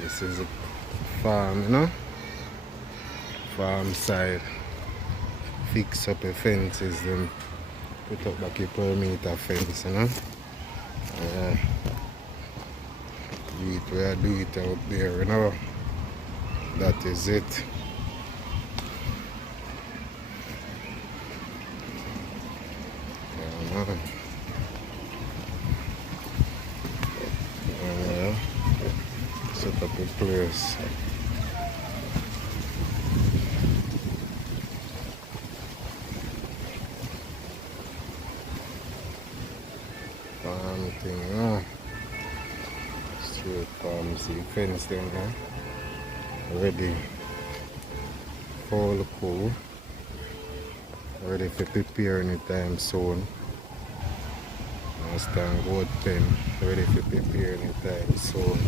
This is a farm, you know? Farm side. Fix up the fences, then put up back a perimeter fence, you know? Do it out there, you know? That is it. Yeah, man. Set up a place. Farm thing, you know? Straight farm, see fence them now. Ready. Fall cool. Ready for prepare anytime soon. Stand goat pen. Ready for prepare anytime soon.